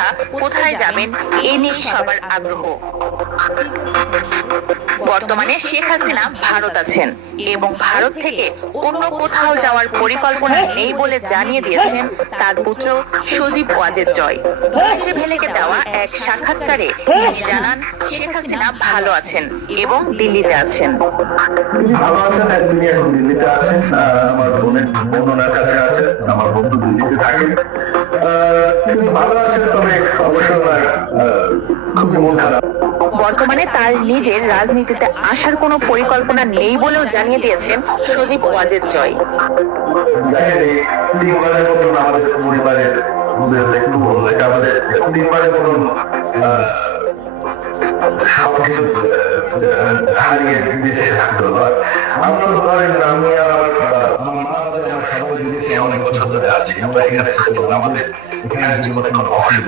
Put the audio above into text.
হাসিনা কোথায় যাবেন এ নিয়ে সবার আগ্রহ। বর্তমানে শেখ হাসিনা ভারত আছেন এবং ভারত থেকে অন্য কোথাও যাওয়ার পরিকল্পনা নেই বলে জানিয়ে দিয়েছেন তার পুত্র সজীব ওয়াজেদ জয়। ডয়েচে ভেলেকে দেওয়া এক সাক্ষাৎকারে তিনি জানান শেখ হাসিনা ভালো আছেন এবং দিল্লিতে আছেন। তিনি ভালো আছেন, তিনি এখন দিল্লিতে আছেন, আমার বোনের কাছে আছেন, আমার বন্ধু দিল্লিতে থাকেন। তিনি ভালো আছেন, তবে অবশ্য খুবই মন খারাপ। বর্তমানে তার নিজের রাজনীতিতে আসার কোনো পরিকল্পনা নেই বলেও জানিয়ে দিয়েছেন সজীব ওয়াজেদ জয়। দেখেন, তিনবারের মতন আমাদের পরিবারের একটু এটা আমাদের তিনবারের মতন সবকিছু হারিয়ে বিদেশে থাকতে হলো। আমরা তো ধরেন আমি আর আমার সবাই বিদেশে অনেক বছর ধরে আছি, আমরা এখানে আমাদের এখানে জীবনে কোনো অসুবিধা